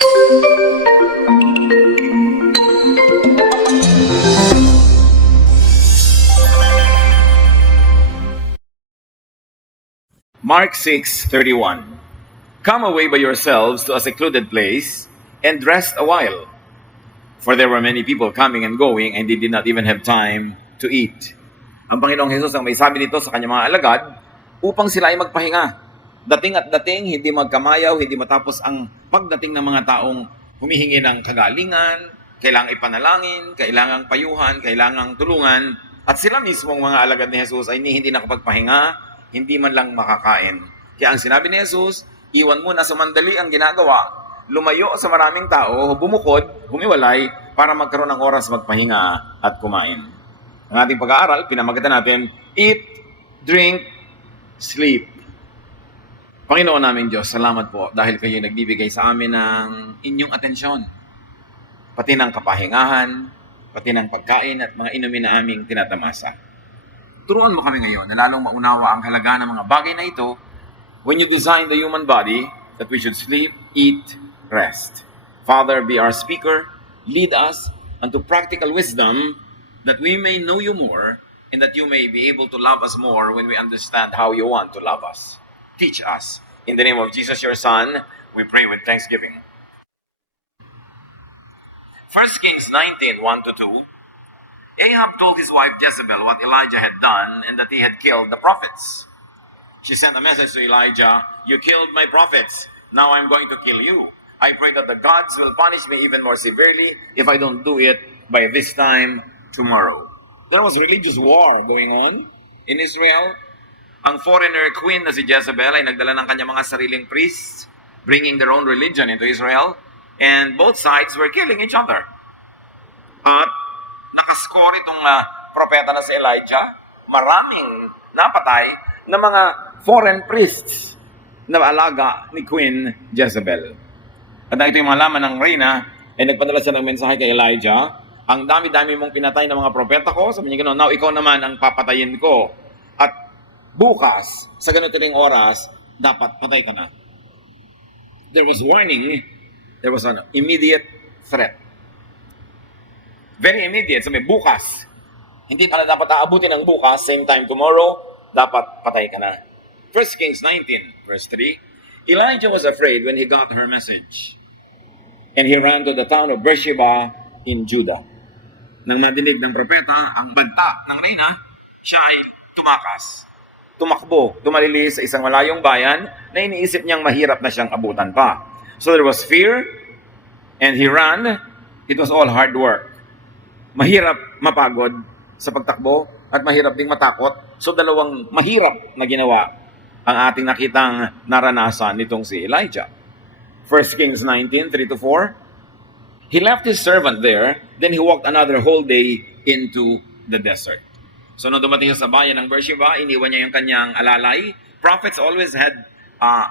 Mark 6:31. Come away by yourselves to a secluded place and rest a while. For there were many people coming and going, and they did not even have time to eat. Ang Panginoong Hesus ang may sabi nito sa kanyang mga alagad upang sila ay magpahinga. Dating at dating, hindi magkamayaw, hindi matapos ang pagdating ng mga taong humihingi ng kagalingan, kailangang ipanalangin, kailangang payuhan, kailangang tulungan, at sila mismong mga alagad ni Jesus ay hindi nakapagpahinga, hindi man lang makakain. Kaya ang sinabi ni Jesus, iwan mo na sa mandali ang ginagawa, lumayo sa maraming tao, bumukod, humiwalay, para magkaroon ng oras magpahinga at kumain. Ang ating pag-aaral, pinamagatan natin, eat, drink, sleep. Panginoon namin Diyos, salamat po dahil kayo nagbibigay sa amin ng inyong atensyon. Pati ng kapahingahan, pati ng pagkain at mga inumin na aming tinatamasa. Turuan mo kami ngayon na lalong maunawa ang halaga ng mga bagay na ito when you design the human body that we should sleep, eat, rest. Father, be our speaker, lead us unto practical wisdom that we may know you more and that you may be able to love us more when we understand how you want to love us. Teach us. In the name of Jesus, your Son, we pray with thanksgiving. 1 Kings 19:1-2. Ahab told his wife Jezebel what Elijah had done and that he had killed the prophets. She sent a message to Elijah, "You killed my prophets. Now I'm going to kill you. I pray that the gods will punish me even more severely if I don't do it by this time tomorrow." There was religious war going on in Israel. Ang foreigner queen na si Jezebel ay nagdala ng kanyang mga sariling priests, bringing their own religion into Israel, and both sides were killing each other. At nakascore itong propeta na si Elijah, maraming napatay na mga foreign priests na alaga ni Queen Jezebel. At na ito yung malaman ng reyna, ay nagpadala siya ng mensahe kay Elijah, ang dami-dami mong pinatay ng mga propeta ko, sabi niya gano'n, now ikaw naman ang papatayin ko. At bukas, sa ganito ring oras, dapat patay ka na. There was warning, there was an immediate threat. Very immediate, sabi, bukas. Hindi ka na dapat aabutin ng bukas, same time tomorrow, dapat patay ka na. 1 Kings 19:3. Elijah was afraid when he got her message. And he ran to the town of Beersheba in Judah. Nang madinig ng propeta ang banta ng reyna, siya ay tumakas. Tumakbo, tumalili sa isang malayong bayan na iniisip niyang mahirap na siyang abutan pa. So there was fear, and he ran. It was all hard work. Mahirap mapagod sa pagtakbo at mahirap ding matakot. So dalawang mahirap na ginawa ang ating nakitang naranasan nitong si Elijah. 1 Kings 19:3-4. He left his servant there, then he walked another whole day into the desert. So nung dumating siya sa bayan ng Beersheba, iniwan niya yung kanyang alalay. Prophets always had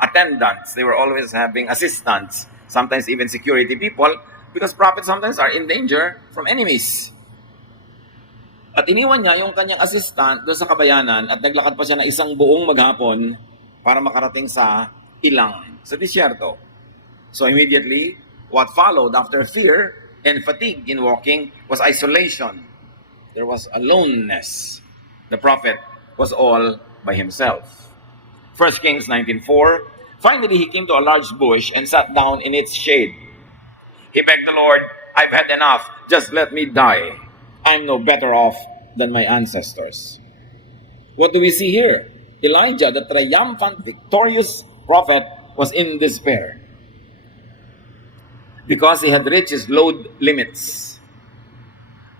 attendants. They were always having assistants, sometimes even security people, because prophets sometimes are in danger from enemies. At iniwan niya yung kanyang assistant doon sa kabayanan at naglakad pa siya na isang buong maghapon para makarating sa ilang, sa disyerto. So immediately, what followed after fear and fatigue in walking was isolation. There was aloneness. The prophet was all by himself. 1 Kings 19:4. Finally, he came to a large bush and sat down in its shade. He begged the Lord, "I've had enough. Just let me die. I'm no better off than my ancestors." What do we see here? Elijah, the triumphant, victorious prophet, was in despair because he had reached his load limits.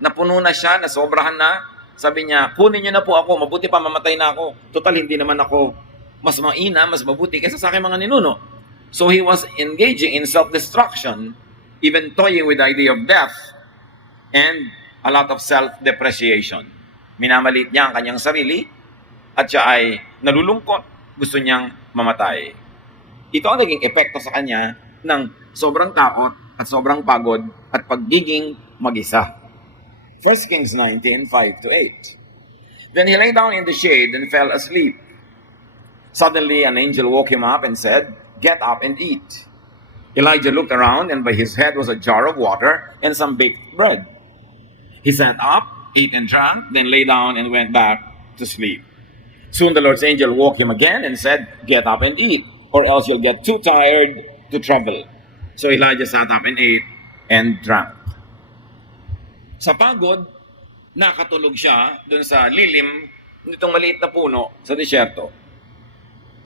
Napuno na siya, nasobrahan na. Sabi niya, kunin niyo na po ako, mabuti pa mamatay na ako. Total, hindi naman ako mas maina, mas mabuti kaysa sa aking mga ninuno. So he was engaging in self-destruction, even toying with the idea of death, and a lot of self-depreciation. Minamalit niya ang kanyang sarili, at siya ay nalulungkot, gusto niyang mamatay. Ito ang naging epekto sa kanya ng sobrang takot at sobrang pagod at pagiging mag-isa. 1 Kings 19:5-8. Then he lay down in the shade and fell asleep. Suddenly an angel woke him up and said, "Get up and eat." Elijah looked around, and by his head was a jar of water and some baked bread. He sat up, ate and drank, then lay down and went back to sleep. Soon the Lord's angel woke him again and said, "Get up and eat, or else you'll get too tired to travel." So Elijah sat up and ate and drank. Sa pagod, nakatulog siya dun sa lilim nitong maliit na puno sa disyerto.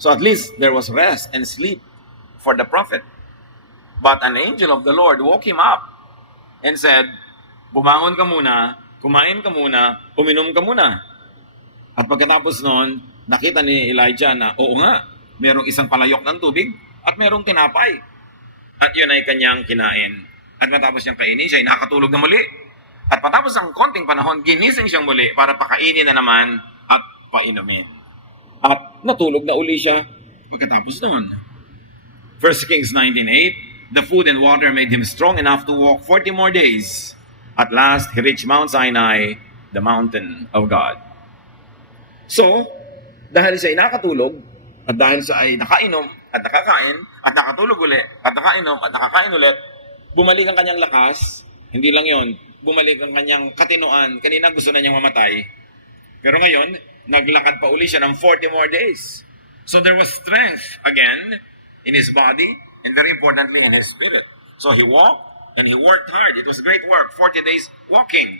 So at least there was rest and sleep for the prophet. But an angel of the Lord woke him up and said, "Bumangon ka muna, kumain ka muna, uminom ka muna." At pagkatapos noon, nakita ni Elijah na, oo nga, merong isang palayok ng tubig at merong tinapay. At yun ay kanyang kinain. At matapos niyang kainin, siya ay nakatulog na muli. At patapos ng konting panahon, ginising siyang muli para pakainin na naman at painumin. At natulog na uli siya pagkatapos noon. 1 Kings 19:8, the food and water made him strong enough to walk 40 more days. At last, he reached Mount Sinai, the mountain of God. So, dahil siya ay nakatulog, at dahil siya ay nakainom, at nakakain, at nakatulog ulit, at nakainom, at nakakain ulit, bumalik ang kanyang lakas. Hindi lang yon, bumalik ang kanyang katinoan. Kanina gusto na niyang mamatay. Pero ngayon, naglakad pa uli siya ng 40 more days. So there was strength again in his body, and very importantly, in his spirit. So he walked, and he worked hard. It was great work, 40 days walking.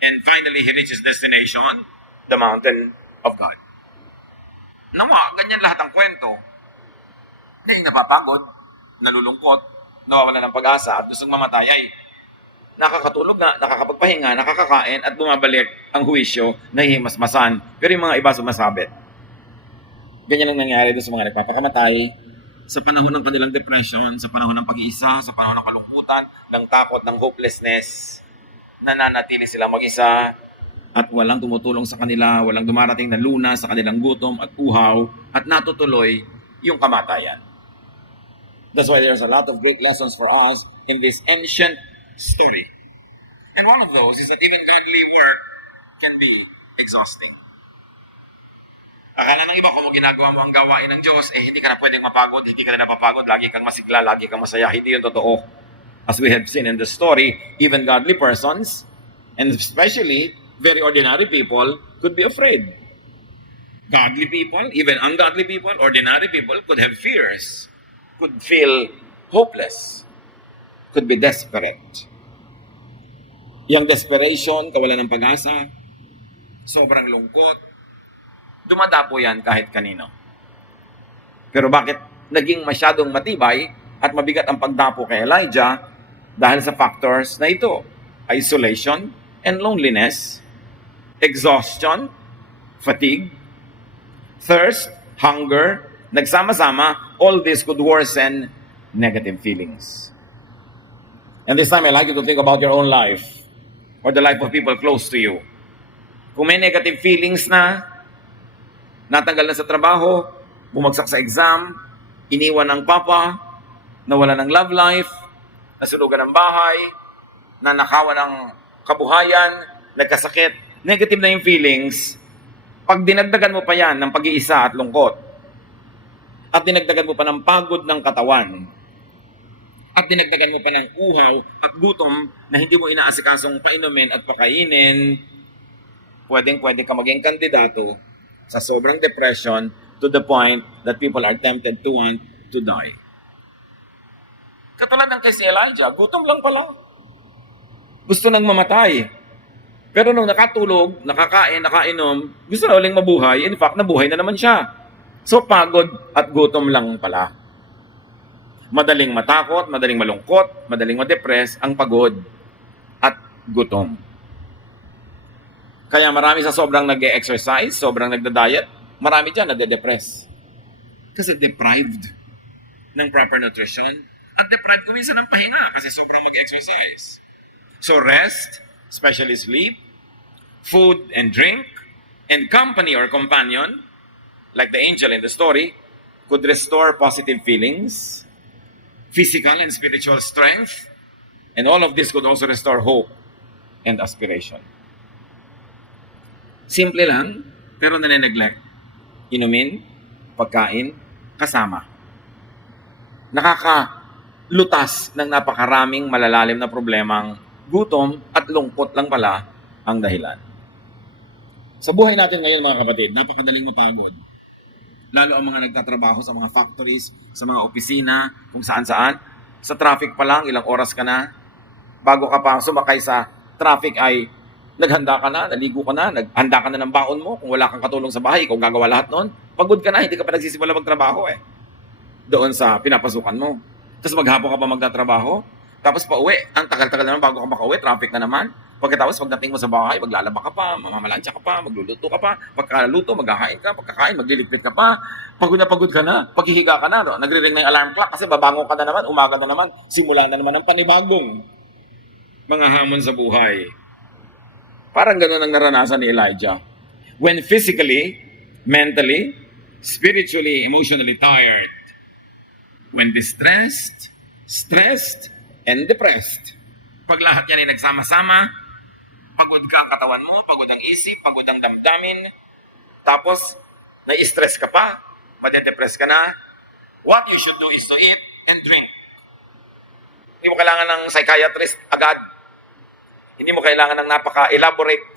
And finally, he reached his destination, the mountain of God. Nawa, ganyan lahat ang kwento. Hindi napapagod, nalulungkot, nawawala ng pag-asa, at gustong mamatay ay nakakatulog na, nakakapagpahinga, nakakakain, at bumabalik ang huwisyo na himasmasan. Pero yung mga iba sumasabit. Ganyan ang nangyari doon sa mga nagpapakamatay, sa panahon ng kanilang depression, sa panahon ng pag-iisa, sa panahon ng kalungkutan, ng takot, ng hopelessness, nananatili silang mag-isa, at walang tumutulong sa kanila, walang dumarating na lunas sa kanilang gutom at uhaw, at natutuloy yung kamatayan. That's why there's a lot of great lessons for us in this ancient story. And one of those is that even godly work can be exhausting. Akala ng iba kung ginagawa mo ang gawain ng Diyos, hindi ka na pwedeng mapagod, hindi ka na napapagod, lagi kang masigla, lagi kang masaya. Hindi yun totoo. As we have seen in the story, even godly persons, and especially very ordinary people, could be afraid. Godly people, even ungodly people, ordinary people could have fears, could feel hopeless, could be desperate. Yung desperation, kawalan ng pag-asa, sobrang lungkot, dumadapo yan kahit kanino. Pero bakit naging masyadong matibay at mabigat ang pagdapo kay Elijah? Dahil sa factors na ito: isolation and loneliness, exhaustion, fatigue, thirst, hunger, nagsama-sama. All this could worsen negative feelings. And this time, I like you to think about your own life or the life of people close to you. Kung may negative feelings na, natanggal na sa trabaho, bumagsak sa exam, iniwan ng papa, nawala ng love life, nasunugan ng bahay, nanakawan ng kabuhayan, nagkasakit, negative na yung feelings, pag dinagdagan mo pa yan ng pag-iisa at lungkot, at dinagdagan mo pa ng pagod ng katawan, at dinagdagan mo pa ng uhaw at gutom na hindi mo inaasikasong painumin at pakainin, pwedeng-pwede ka maging kandidato sa sobrang depression to the point that people are tempted to want to die. Katulad ng kay si Elijah, gutom lang pala. Gusto nang mamatay. Pero nung nakatulog, nakakain, nakainom, gusto na uling mabuhay. In fact, nabuhay na naman siya. So pagod at gutom lang pala. Madaling matakot, madaling malungkot, madaling ma-depress ang pagod at gutom. Kaya marami sa sobrang nag-exercise, sobrang nagda-diet, marami dyan nade-depress. Kasi deprived ng proper nutrition at deprived kuminsan ng pahinga kasi sobrang mag-exercise. So rest, especially sleep, food and drink, and company or companion, like the angel in the story, could restore positive feelings, physical and spiritual strength, and all of this could also restore hope and aspiration. Simple lang, pero nane-neglect. Inumin, pagkain, kasama. lutas ng napakaraming malalalim na problemang gutom at lungkot lang pala ang dahilan. Sa buhay natin ngayon mga kapatid, napakadaling mapagod. Lalo ang mga nagtatrabaho sa mga factories, sa mga opisina, kung saan-saan. Sa traffic pa lang, ilang oras ka na. Bago ka pa sumakay sa traffic ay naghanda ka na, naligo ka na, naghanda ka na ng baon mo. Kung wala kang katulong sa bahay, ikaw gagawa lahat nun. Pagod ka na, hindi ka pa nagsisimula magtrabaho doon sa pinapasukan mo. Tapos maghapon ka pa magtatrabaho. Tapos pauwi, ang tagal-tagal naman bago ka makauwi, traffic na naman. Pagkatapos pagdating mo sa bahay, maglalaba ka pa, mamamalansya ka pa, magluluto ka pa. Pagkaluto, maghahain ka, pagkakain, maglilipit ka pa. Pagod ka na, paghihiga ka na. No? Nagre-ring na yung alarm clock kasi babangon ka na naman, umaga na naman, simula na naman ang panibagong mga hamon sa buhay. Parang gano'n ang naranasan ni Elijah. When physically, mentally, spiritually, emotionally tired. When distressed, stressed, and depressed. Pag lahat yan ay nagsama-sama, pagod ka ang katawan mo, pagod ang isip, pagod ang damdamin, tapos na-stress ka pa, madedepress ka na, what you should do is to eat and drink. Hindi mo kailangan ng psychiatrist agad. Hindi mo kailangan ng napaka-elaborate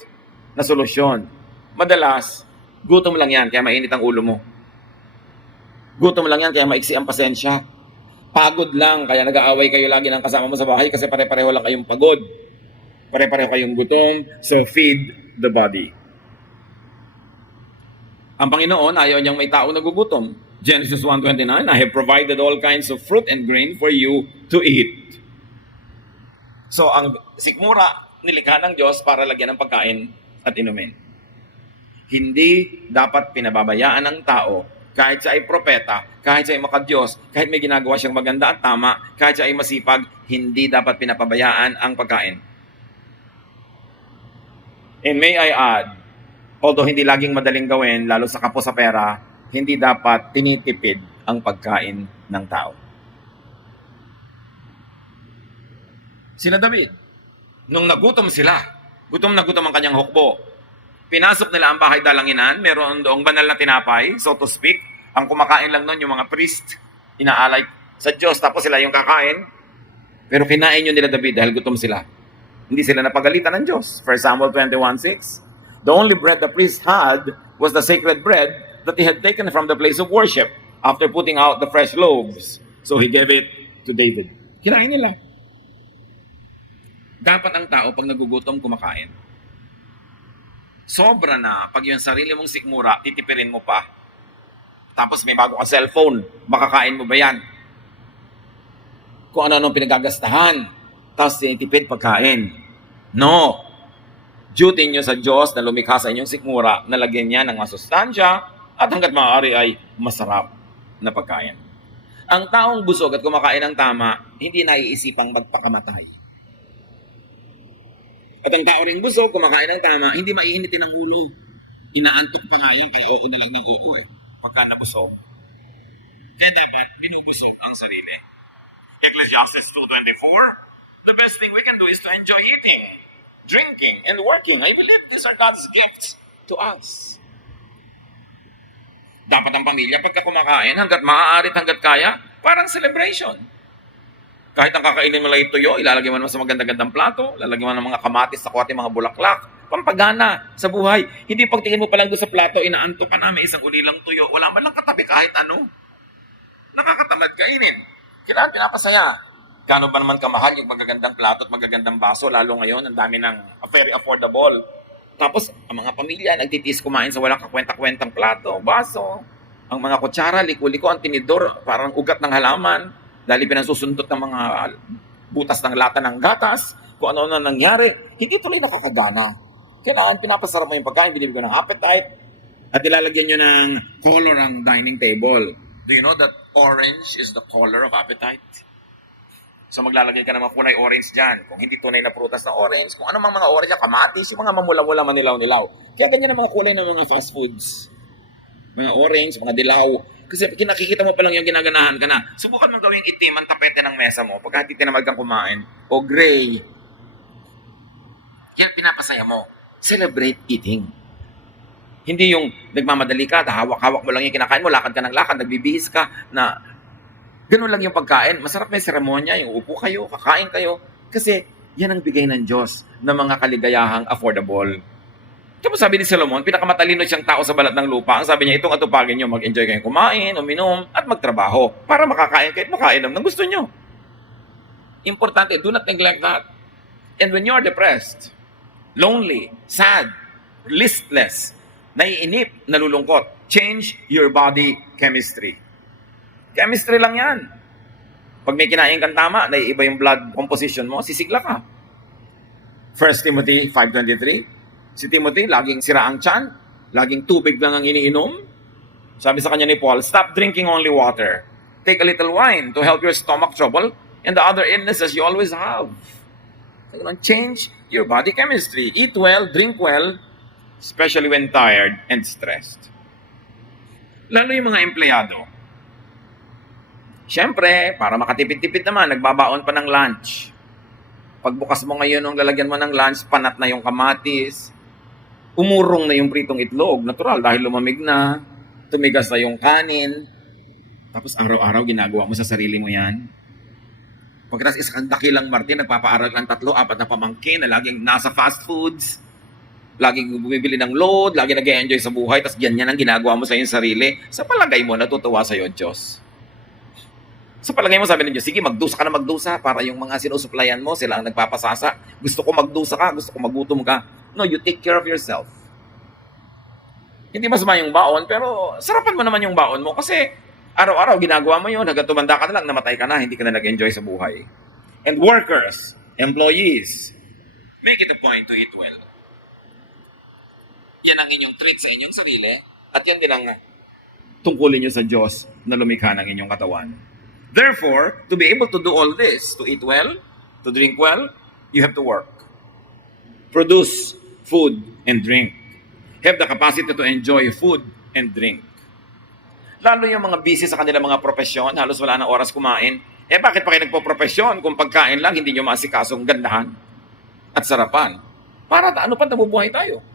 na solusyon. Madalas, gutom lang yan, kaya mainit ang ulo mo. Gutom lang yan, kaya maiksi ang pasensya. Pagod lang, kaya nag-aaway kayo lagi ng kasama mo sa bahay kasi pare-pareho lang kayong pagod. Pare-pareho kayong gutom, so feed the body. Ang Panginoon, ayaw niyang may tao nagugutom. Genesis 1:29, I have provided all kinds of fruit and grain for you to eat. So, ang sikmura, nilikha ng Diyos para lagyan ng pagkain at inumin. Hindi dapat pinababayaan ng tao kahit siya ay propeta, kahit siya ay makadiyos, kahit may ginagawa siyang maganda at tama, kahit siya ay masipag, hindi dapat pinapabayaan ang pagkain. And may I add, although hindi laging madaling gawin, lalo sa kapos sa pera, hindi dapat tinitipid ang pagkain ng tao. Sila David, nung nagutom sila, gutom na gutom ang kanyang hukbo, pinasok nila ang bahay dalanginan, meron doong banal na tinapay, so to speak. Ang kumakain lang nun yung mga priest, inaalay sa Diyos, tapos sila yung kakain. Pero kinain yun nila David dahil gutom sila. Hindi sila napagalitan ng Diyos. 1 Samuel 21:6. The only bread the priest had was the sacred bread that he had taken from the place of worship after putting out the fresh loaves. So he gave it to David. Kinain nila. Dapat ang tao pag nagugutom kumakain. Sobra na pag yung sarili mong sikmura, titipirin mo pa. Tapos may bago ka cellphone, makakain mo ba yan? Kung ano-anong pinagagastahan, tapos tinitipid pagkain. No. Duty nyo sa Diyos na lumikha sa inyong sikmura, na lagyan niya ng masustansya at hanggat maaari ay masarap na pagkain. Ang taong busog at kumakain ng tama, hindi naiisipang magpakamatay. At ang tao ring busog, kumakain ng tama, hindi maiinitin ang ulo. Inaantok pa nga yan, kaya oo na lang ng oo pagka nabusog. Kaya dapat binubusog ang sarili. Ecclesiastes 2:24, the best thing we can do is to enjoy eating, drinking, and working. I believe these are God's gifts to us. Dapat ang pamilya, pagka kumakain, hanggat maaari, hanggat kaya, parang celebration. Kahit ang kakainin mo lang yung tuyo, ilalagay mo naman sa magandang-gandang plato, ilalagay mo ng mga kamatis, sakwate, mga bulaklak, pampagana sa buhay. Hindi pagtingin mo pa lang doon sa plato, inaanto ka na, may isang ulilang tuyo, wala man lang katabi kahit ano. Nakakatamad kainin. Kailangan pinapasaya. Gano'n ba naman kamahal yung magagandang plato at magagandang baso, lalo ngayon, ang dami ng very affordable. Tapos, ang mga pamilya, nagtitiis kumain sa walang kakwenta-kwentang plato, baso. Ang mga kutsara, liko-liko, ang tinidor, parang ugat ng halaman. Dahil pinansusundot ng mga butas ng lata ng gatas, kung ano na nangyari, hindi tuloy nakakagana. Kailangan pinapasarap mo yung pagkain, binibigyan ng appetite, at ilalagyan nyo ng color ng dining table. Do you know that orange is the color of appetite? So maglalagay ka ng mga kulay orange dyan. Kung hindi tunay na prutas na orange, kung ano mga orange, kamatis, yung mga mamula-mula, manilaw-nilaw. Kaya ganyan ang mga kulay ng mga fast foods. Mga orange, mga dilaw. Kasi kinakikita mo pa lang yung ginaganahan ka na. Subukan mong gawing itim ang tapete ng mesa mo pag hindi tinamad kang kumain. O gray. Kaya pinapasaya mo. Celebrate eating. Hindi yung nagmamadali ka, hawak-hawak mo lang yung kinakain mo, lakad ka ng lakad, nagbibihis ka, na Ganun lang yung pagkain. Masarap may seremonya, yung upo kayo, kakain kayo. Kasi yan ang bigay ng Diyos ng mga kaligayahang affordable. Kaya sabi ni Solomon, pinakamatalino siyang tao sa balat ng lupa. Ang sabi niya, itong atupagin nyo, mag-enjoy kayong kumain, uminom, at magtrabaho para makakain kayo at makainom ng gusto nyo. Importante, do not neglect that. And when you're depressed, lonely, sad, listless, naiinip, nalulungkot, change your body chemistry. Chemistry lang yan. Pag may kinain kang tama, naiiba yung blood composition mo, sisigla ka. 1 Timothy 5:23, si Timothy, laging sira ang tiyan, laging tubig lang ang iniinom. Sabi sa kanya ni Paul, stop drinking only water. Take a little wine to help your stomach trouble and the other illnesses you always have. So, change your body chemistry. Eat well, drink well, especially when tired and stressed. Lalo yung mga empleyado. Siyempre, para makatipid-tipid naman, nagbabaon pa ng lunch. Pagbukas mo ngayon nung lalagyan mo ng lunch, panat na yung kamatis, umurong na yung pritong itlog, natural dahil lumamig na, tumigas na yung kanin, tapos araw-araw ginagawa mo sa sarili mo yan. Pagkatapos isang dakilang Martin, nagpapaaral ng 3-4 na pamangkin na laging nasa fast foods, laging bumibili ng load, laging nag-enjoy sa buhay, tapos ganyan ang ginagawa mo sa iyong sarili. Sa palagay mo, natutuwa sa iyo Diyos. Sa palagay mo, sabi ng Diyos, sige, magdusa ka na magdusa para yung mga sinusuplayan mo, sila ang nagpapasasa. Gusto ko magdusa ka, gusto ko magutom ka. No, you take care of yourself. Hindi masama yung baon, pero sarapan mo naman yung baon mo kasi araw-araw ginagawa mo yun, hanggang tumanda ka na lang, namatay ka na, hindi ka na nag-enjoy sa buhay. And workers, employees, make it a point to eat well. Yan ang inyong treat sa inyong sarili, at yan din ang tungkulin nyo sa Diyos na lumikha ng inyong katawan. Therefore, to be able to do all this, to eat well, to drink well, you have to work. Produce food and drink. Have the capacity to enjoy food and drink. Lalo yung mga busy sa kanilang mga profesyon, halos wala na oras kumain. Bakit pa kayo nagpo-profesyon kung pagkain lang, hindi nyo maasikasong gandahan at sarapan? Para ano pa nabubuhay tayo?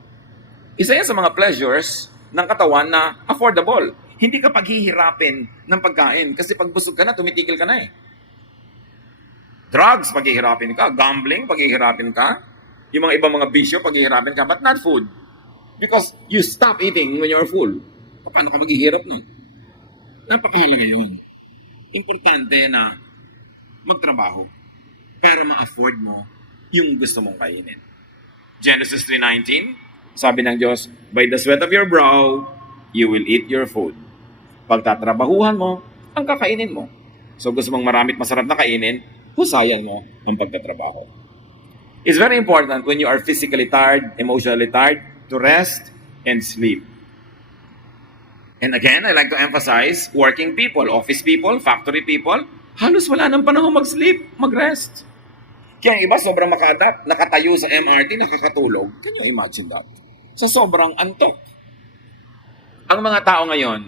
Isa yan sa mga pleasures ng katawan na affordable. Hindi ka paghihirapin ng pagkain kasi pag busog ka na, tumitigil ka na eh. Drugs, paghihirapin ka. Gambling, paghihirapin ka. Yung mga ibang mga bisyo, paghihirapin ka. But not food. Because you stop eating when you're full. Paano ka maghihirap nun? Napakahalaga yun. Importante na magtrabaho para ma-afford mo yung gusto mong kainin. Genesis 3:19, sabi ng Diyos, by the sweat of your brow, you will eat your food. Pagtatrabahuhan mo, ang kakainin mo. So gusto mong maramit masarap na kainin, husayan mo ang pagtatrabaho. It's very important when you are physically tired, emotionally tired, to rest and sleep. And again, I like to emphasize, working people, office people, factory people, halos wala nang panahon mag-sleep, mag-rest. Kaya ang iba sobrang maka-adapt, nakatayo sa MRT, nakakatulog. Can you imagine that? Sa sobrang antok. Ang mga tao ngayon,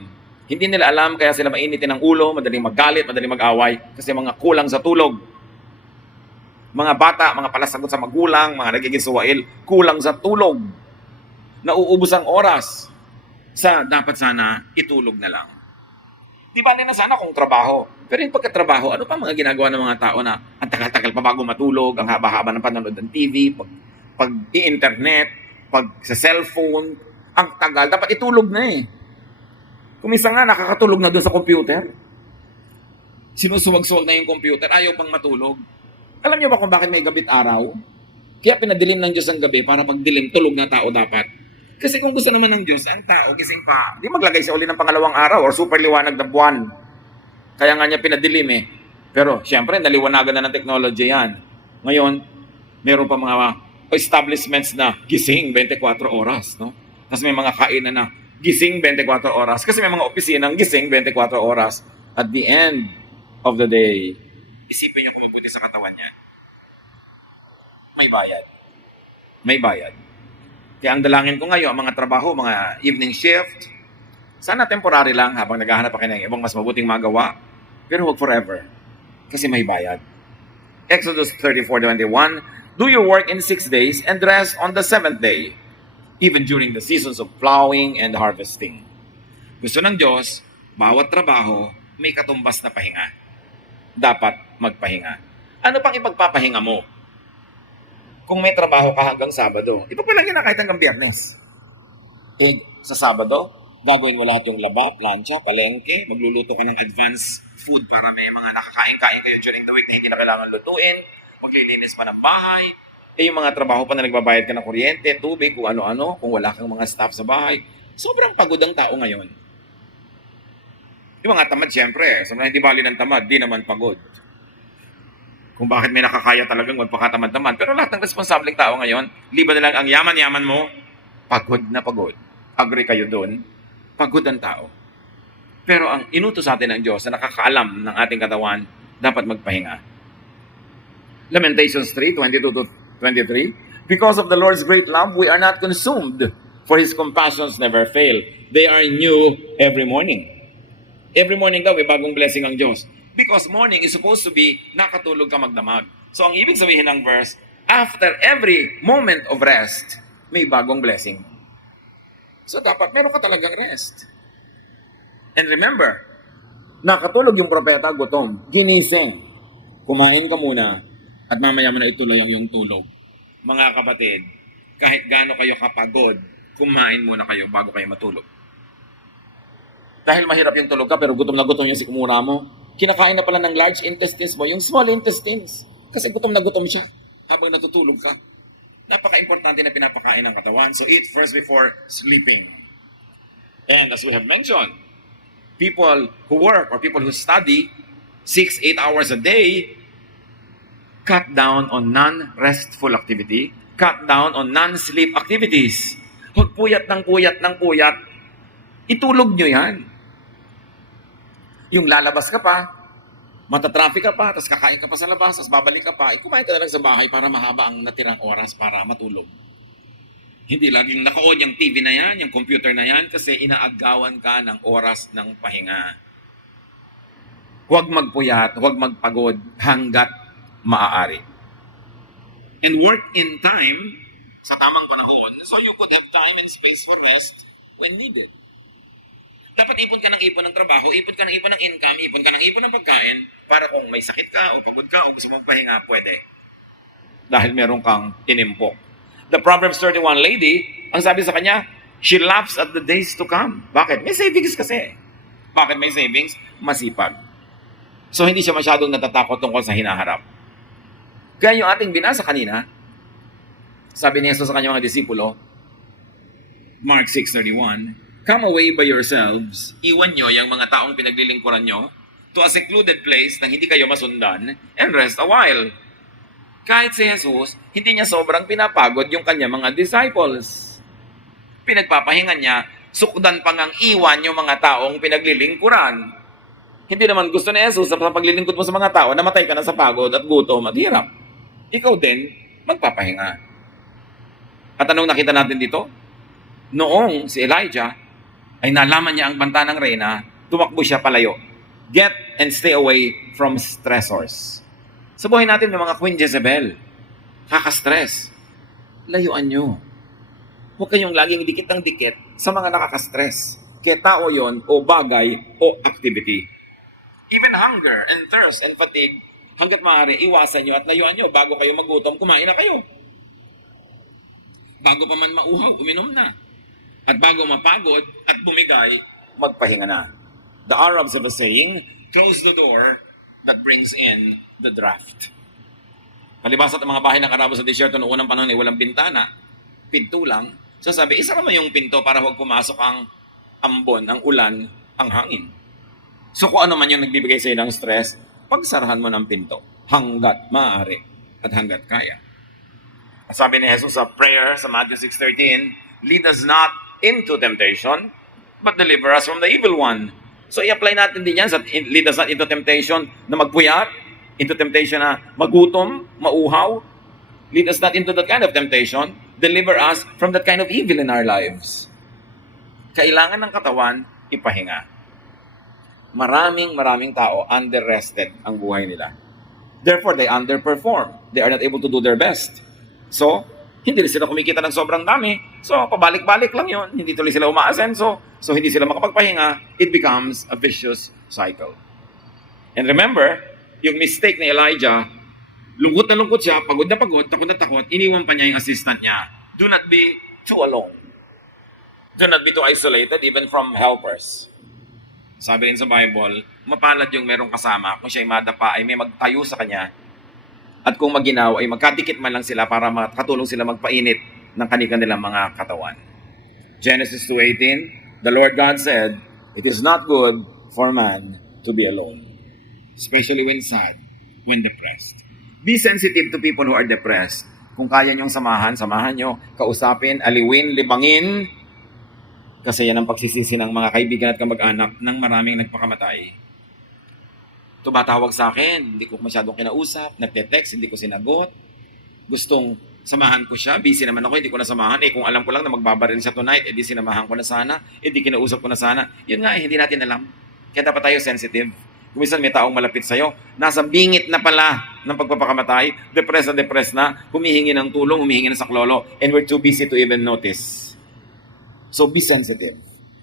hindi nila alam kaya sila mainitin ng ulo, madaling magalit, madaling mag-away, kasi mga kulang sa tulog. Mga bata, mga palasagot sa magulang, mga nagiging suwail, kulang sa tulog. Nauubos ang oras sa dapat sana itulog na lang. Di ba na sana kung trabaho? Pero yung pagkatrabaho, ano pa mga ginagawa ng mga tao na ang tagal-tagal pa bago matulog, ang haba-haba ng panonood ng TV, pag i-internet, pag sa cellphone, ang tagal, dapat itulog na eh. Kung minsan nga, nakakatulog na doon sa computer. Sinusuwag-suwag na yung computer, ayaw pang matulog. Alam niyo ba kung bakit may gabit araw? Kaya pinadilim ng Diyos ang gabi para pagdilim, tulog na tao dapat. Kasi kung gusto naman ng Diyos, ang tao gising pa, di maglagay siya uli ng pangalawang araw or super liwanag na buwan. Kaya nga niya pinadilim eh. Pero syempre, naliwanagan na ng technology yan. Ngayon, meron pa mga establishments na gising 24 oras. No? Tapos may mga kainan na gising 24 oras. Kasi may mga opisinang gising 24 oras. At the end of the day, isipin niyo kung mabuti sa katawan niya. May bayad. May bayad. Kaya ang dalangin ko ngayon, mga trabaho, mga evening shift, sana temporary lang habang naghahanap pa kayo ng ibang mas mabuting magawa, pero huwag forever. Kasi may bayad. Exodus 34:21, do your work in 6 days and rest on the 7th day, even during the seasons of plowing and harvesting. Gusto ng Diyos, bawat trabaho may katumbas na pahinga. dapat magpahinga. Ano pang ipagpapahinga mo? Kung may trabaho ka hanggang Sabado, ipagpalagyan na kahit hanggang Biyernes. Sa Sabado, gagawin mo lahat yung laba, plancha, palengke, magluluto ka ng advance food para may mga nakakain-kain kayo during the week na hindi na kailangan lutuin, maglilinis pa ng bahay, yung mga trabaho pa na nagbabayad ka ng kuryente, tubig, kung ano-ano, kung wala kang mga staff sa bahay. Sobrang pagod ang tao ngayon. Yung mga tamad, siyempre, sobrang hindi bali ng tamad, di naman pagod. Kung bakit may nakakaya talagang magpakatamad-tamad. Pero lahat ng responsableng tao ngayon, liban na lang ang yaman-yaman mo, pagod na pagod. Agree kayo doon? Pagod ang tao. Pero ang inutos sa atin ng Diyos na nakakaalam ng ating katawan, dapat magpahinga. Lamentations 3:22-23. Because of the Lord's great love, we are not consumed, for His compassions never fail. They are new every morning. Every morning daw, may bagong blessing ang Diyos. Because morning is supposed to be nakatulog ka magdamag. So ang ibig sabihin ng verse, after every moment of rest, may bagong blessing. So dapat meron ka talagang rest. And remember, nakatulog yung propeta, gutom, ginising. Kumain ka muna at mamaya mo na ituloy ang iyong tulog. Mga kapatid, kahit gaano kayo kapagod, kumain muna kayo bago kayo matulog. Dahil mahirap yung tulog ka pero gutom na gutom yung sikmura mo, kinakain na pala ng large intestines mo, yung small intestines. Kasi gutom na gutom siya habang natutulog ka. Napaka-importante na pinapakain ng katawan. So eat first before sleeping. And as we have mentioned, people who work or people who study 6-8 hours a day, cut down on non-restful activity, cut down on non-sleep activities. Huwag puyat ng puyat, itulog nyo yan. Yung lalabas ka pa, matatraffic ka pa, tapos kakain ka pa sa labas, tapos babalik ka pa, kumain ka na lang sa bahay para mahaba ang natirang oras para matulog. Hindi laging naka-on yung TV na yan, yung computer na yan, kasi inaagawan ka ng oras ng pahinga. Huwag magpuyat, huwag magpagod hanggat maaari. And work in time sa tamang panahon, so you could have time and space for rest when needed. Dapat ipon ka ng trabaho, ipon ka ng income, ipon ka ng pagkain para kung may sakit ka o pagod ka o gusto mong pahinga, pwede. Dahil meron kang inimpok. The Proverbs 31 lady, ang sabi sa kanya, she laughs at the days to come. Bakit? May savings kasi. Bakit may savings? Masipag. So hindi siya masyadong natatakot tungkol sa hinaharap. Kaya yung ating binasa kanina, sabi ni Jesus sa kanyang mga disipulo, Mark 6:31, come away by yourselves, iwan nyo yung mga taong pinaglilingkuran nyo to a secluded place na hindi kayo masundan and rest a while. Kahit si Jesus, hindi niya sobrang pinapagod yung kanya mga disciples. Pinagpapahingan niya, sukdan pa ngang iwan yung mga taong pinaglilingkuran. Hindi naman gusto ni Jesus sa paglilingkod mo sa mga tao, namatay ka na sa pagod at gutom at hirap. Ikaw din, magpapahinga. At anong nakita natin dito? Noong si Elijah ay nalaman niya ang banta ng reyna, tumakbo siya palayo. Get and stay away from stressors. Sa buhay natin ng mga Queen Jezebel, kaka-stress. Layuan nyo. Huwag kayong laging dikit ng dikit sa mga nakaka-stress. Kaya tao yon o bagay o activity. Even hunger and thirst and fatigue, hanggat maaari, iwasan nyo at layuan nyo. Bago kayo magutom, kumain na kayo. Bago pa man mauhaw, uminom na. At bago mapagod at bumigay, magpahinga na. The Arabs have a saying, close the door that brings in the draft. Palibasa at mga bahay ng Arabo sa desierto noong unang panahon ay walang bintana, pinto lang. So sabi, isara mo yung pinto para huwag pumasok ang ambon, ang ulan, ang hangin. So kung ano man yung nagbibigay sa iyo ng stress, pagsarahan mo ng pinto hanggat maaari at hanggat kaya. At sabi ni Jesus sa prayer sa Matthew 6:13, lead us not into temptation, but deliver us from the evil one. So i-apply natin din yan sa lead us not into temptation na magpuyat, into temptation na magutom, mauhaw. Lead us not into that kind of temptation. Deliver us from that kind of evil in our lives. Kailangan ng katawan, ipahinga. Maraming tao under-rested ang buhay nila. Therefore, they underperform. They are not able to do their best. So, hindi sila kumikita ng sobrang dami. So, pabalik-balik lang yun. Hindi tuloy sila umaasenso. So, hindi sila makapagpahinga. It becomes a vicious cycle. And remember, Yung mistake ni Elijah, lungkot na lungkot siya, pagod na pagod, takot na takot, iniwan pa niya yung assistant niya. Do not be too alone. Do not be too isolated even from helpers. Sabi rin sa Bible, mapalad yung merong kasama. Kung siya'y madapa, ay may magtayo sa kanya. At kung maginaw, ay magkadikit man lang sila para makatulong sila magpainit ng kanilang mga katawan. Genesis 2:18, the Lord God said, "It is not good for man to be alone, especially when sad, when depressed." Be sensitive to people who are depressed. Kung kaya niyong samahan, samahan niyo, kausapin, aliwin, libangin, kasi yan ang pagsisisi ng mga kaibigan at kamag-anak ng maraming nagpakamatay. Tumatawag sa akin, hindi ko masyadong kinausap, nagte-text, hindi ko sinagot, gustong samahan ko siya, busy naman ako, hindi ko nasamahan. Kung alam ko lang na magbabaril siya tonight, di sinamahan ko na sana, di kinausap ko na sana. Yun nga, hindi natin alam. Kaya dapat tayo sensitive. Kung minsan may taong malapit sa'yo, nasa bingit na pala ng pagpapakamatay, depressed na, humihingi ng tulong, humihingi ng saklolo, and we're too busy to even notice. So be sensitive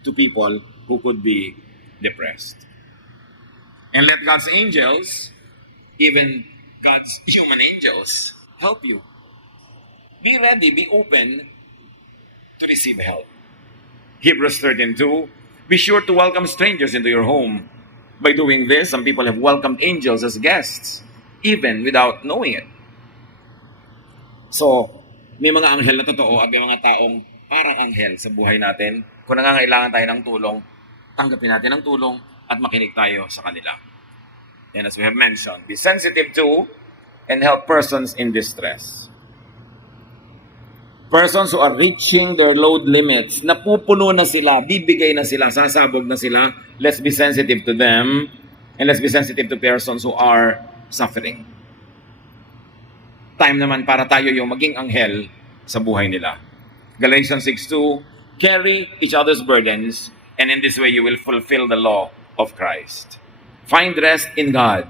to people who could be depressed. And let God's angels, even God's human angels, help you. Be ready, be open to receive help. Hebrews 13:2, be sure to welcome strangers into your home. By doing this, some people have welcomed angels as guests, even without knowing it. So, may mga anghel na totoo at may mga taong parang anghel sa buhay natin. Kung nangangailangan tayo ng tulong, tanggapin natin ang tulong at makinig tayo sa kanila. And as we have mentioned, be sensitive to and help persons in distress. Persons who are reaching their load limits, napupuno na sila, bibigay na sila, sasabog na sila, let's be sensitive to them, and let's be sensitive to persons who are suffering. Time naman para tayo yung maging anghel sa buhay nila. Galatians 6:2, carry each other's burdens, and in this way you will fulfill the law of Christ. Find rest in God,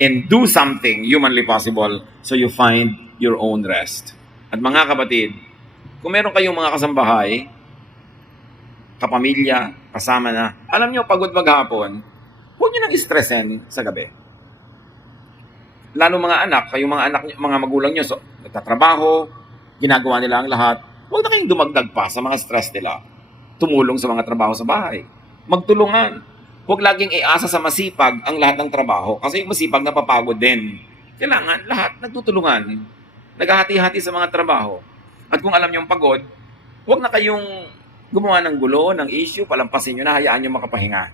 and do something humanly possible so you find your own rest. At mga kapatid, kung meron kayong mga kasambahay, kapamilya, kasama na, alam nyo, pagod maghapon, huwag nyo nang stressin sa gabi. Lalo mga anak, kayong mga anak, mga magulang nyo, so, nagtatrabaho, ginagawa nila ang lahat, huwag na kayong dumagdag pa sa mga stress nila. Tumulong sa mga trabaho sa bahay. Magtulungan. Huwag laging iasa sa masipag ang lahat ng trabaho, kasi yung masipag napapagod din. Kailangan lahat nagtutulungan. Naghahati-hati sa mga trabaho. At kung alam nyo pagod, huwag na kayong gumawa ng gulo, ng issue, palampasin nyo na, hayaan nyo makapahinga.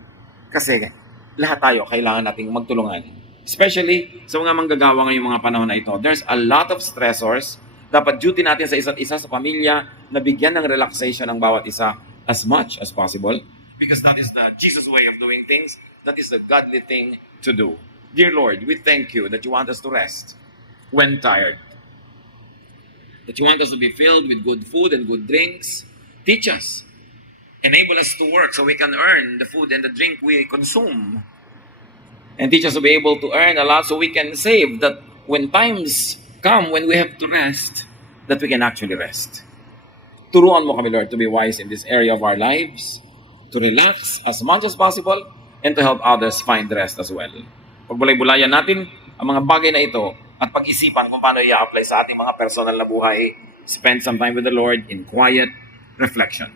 Kasi lahat tayo kailangan nating magtulungan. Especially sa mga manggagawa ngayong mga panahon na ito. There's a lot of stressors. Dapat duty natin sa isa't isa, sa pamilya, na bigyan ng relaxation ng bawat isa as much as possible. Because that is the Jesus way of doing things. That is a godly thing to do. Dear Lord, we thank you that you want us to rest when tired. That you want us to be filled with good food and good drinks. Teach us. Enable us to work so we can earn the food and the drink we consume. And teach us to be able to earn a lot so we can save, that when times come when we have to rest, that we can actually rest. Turuan mo kami, Lord, to be wise in this area of our lives, to relax as much as possible, and to help others find rest as well. Pagbulay-bulayan natin ang mga bagay na ito at pag-isipan kung paano i-apply sa ating mga personal na buhay. Spend some time with the Lord in quiet reflection.